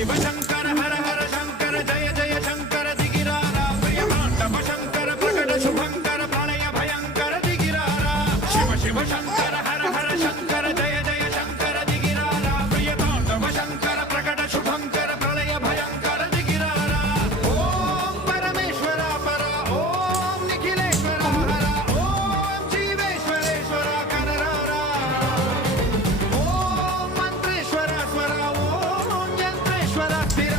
శివ శంకర హర హర శంకర జయ జయ శంకర దిగిరారా ప్రియతాండవ శంకర ప్రకట శుభంకర ప్రళయ భయంకర దిగిరారా శివ శివ శంకర హర హర శంకర జయ జయ శంకర దిగిరారా ప్రియతాండవ శంకర ప్రకట శుభంకర ప్రళయ భయంకర దిగిరారా ఓం పరమేశ్వర పర ఓం నిఖిలేశ్వర హర ఓం జీవేశ్వరేశ్వర కరరారా ఓం మంత్రేశ్వర స్వర ఓం యంత్రేశ్వర స్థిర